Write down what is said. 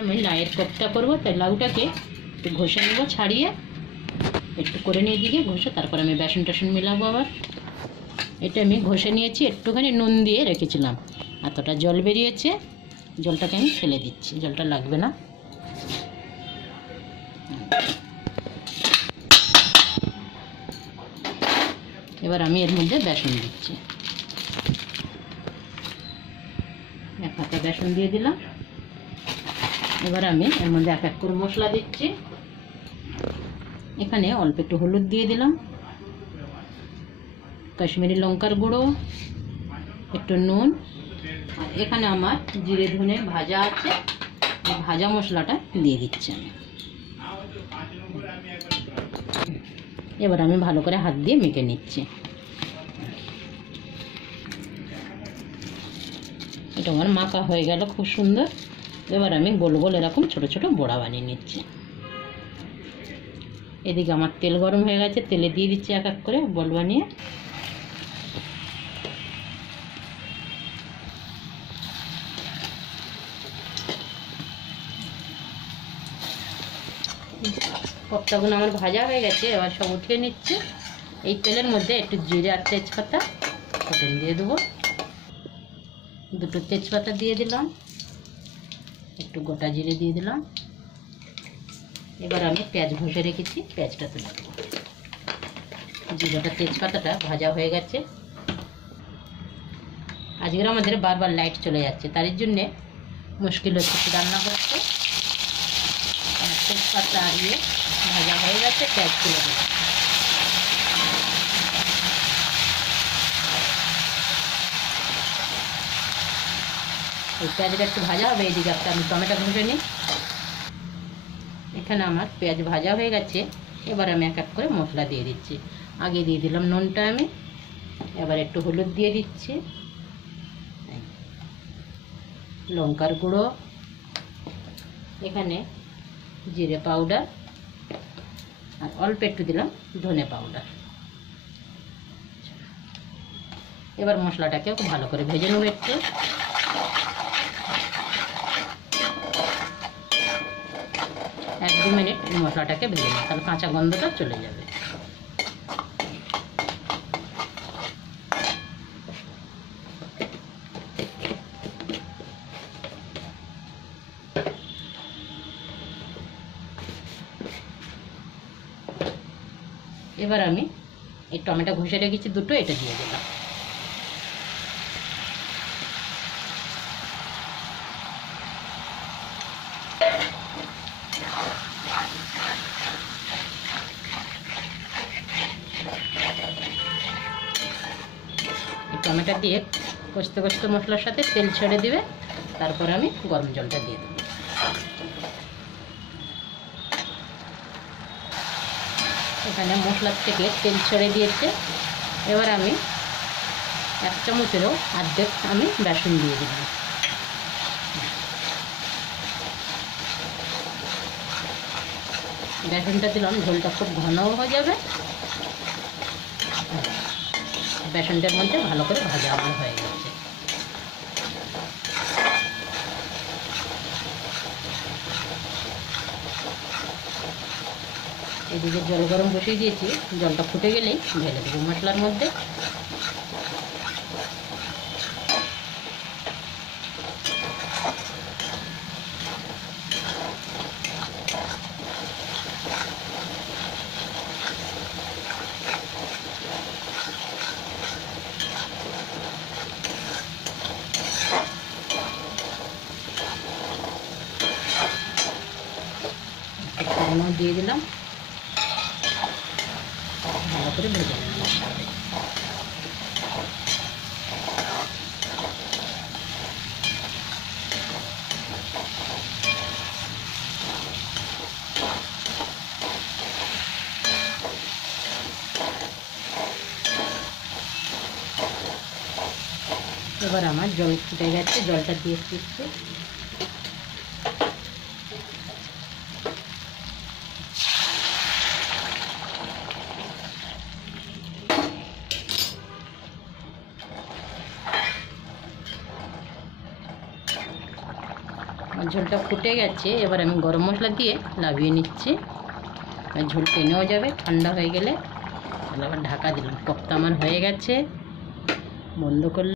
আমি লাউয়ের কোপ্তা করবো, তাই লাউটাকে একটু ঘষে নেবো, ছাড়িয়ে একটু করে নিয়ে দিকে ঘষে তারপর আমি বেসন টেসন মিলাবো। আবার এটা আমি ঘষে নিয়েছি, একটুখানি নুন দিয়ে রেখেছিলাম, এতটা জল বেরিয়েছে, জলটাকে আমি ফেলে দিচ্ছি, জলটা লাগবে না। এবার আমি এর মধ্যে বেসন দিচ্ছি, এক হাতা বেসন দিয়ে দিলাম। এবার আমি এর মধ্যে এক এক করে মশলা দিচ্ছি। এখানে অল্প একটু হলুদ দিয়ে দিলাম, কাশ্মীরি লঙ্কার গুঁড়ো, একটু নুন, আর এখানে আমার জিরে ধনে ভাজা আছে, এই ভাজা মশলাটা দিয়ে দিচ্ছি আমি। এবার আমি ভালো করে হাত দিয়ে মেখে নিচ্ছি। এটা আমার মাখা হয়ে গেল খুব সুন্দর। এবার আমি গোল গোল এরকম ছোট ছোট বড়া বানিয়ে নিচ্ছি। এদিকে আমার তেল গরম হয়ে গেছে, তেলে দিয়ে দিচ্ছি এক এক করে বল বানিয়ে। কোপ্তাগুলো আমার ভাজা হয়ে গেছে, এবার সব উঠিয়ে নিচ্ছে। এই তেলের মধ্যে একটু জিরে আর তেজপাতা ফোড়ন দিয়ে দেবো, দুটো তেজপাতা দিয়ে দিলাম, একটু গোটা জিরে দিয়ে দিলাম। এবার আমি পেঁয়াজ ঘষে রেখেছি, পেঁয়াজটা তুলে দেবো। জিরাটা তেজপাতাটা ভাজা হয়ে গেছে। আজকের আমাদের বারবার লাইট চলে যাচ্ছে, তার জন্যে মুশকিল হচ্ছে একটু রান্না করতে। তেজপাতা দিয়ে ভাজা হয়ে গেছে, পেঁয়াজ তুলে দেবো। এই পেঁয়াজটা একটু ভাজা হবে, এইদিকে একটা আমি টমেটো ঘষে নিই। এখানে আমার পেঁয়াজ ভাজা হয়ে গেছে, এবার আমি এক এক করে মশলা দিয়ে দিচ্ছি। আগে দিয়ে দিলাম নুনটা আমি, এবার একটু হলুদ দিয়ে দিচ্ছি, লঙ্কার গুঁড়ো, এখানে জিরে পাউডার, আর অল্প একটু দিলাম ধনে পাউডার। এবার মশলাটাকে ভালো করে ভেজে নেব একটু। এক দু মিনিট মশলাটাকে ভেজে নেব, তাহলে কাঁচা গন্ধটা চলে যাবে। এবার আমি এই টমেটো ঘষে রেখেছি দুটো, এটা দিয়ে দিলাম। টমেটো দিয়ে কষতে কষতে মশলার সাথে তেল ছেড়ে দিবে, তারপর আমি গরম জলটা দিয়ে দেবো। এখানে মশলার থেকে তেল ছেড়ে দিয়েছে, এবার আমি এক চামচেরও অর্ধেক আমি বেসন দিয়ে দিলাম। বেসনটা দিলাম, ঝোলটা খুব ঘনও হয়ে যাবে। বেসনটার মধ্যে ভালো করে ভাজা আমার হয়ে গেছে। এদিকে জল গরম বসিয়ে দিয়েছি, জলটা ফুটে গেলেই ঢেলে দেবো মশলার মধ্যে। দিয়ে দিলাম, ভালো করে ভেজে নেব। এবার আমার জল ফুটে গেছে, জলটা দিয়ে দিচ্ছি। ঝোলটা ফুটে গেছে, এবার আমি গরম মশলা দিয়ে লাভিয়ে নিচ্ছি। ঝোল টেনেও যাবে ঠান্ডা হয়ে গেলে। আবার ঢাকা দিলাম। কোপ্তা আমার হয়ে গেছে, বন্ধ করলাম।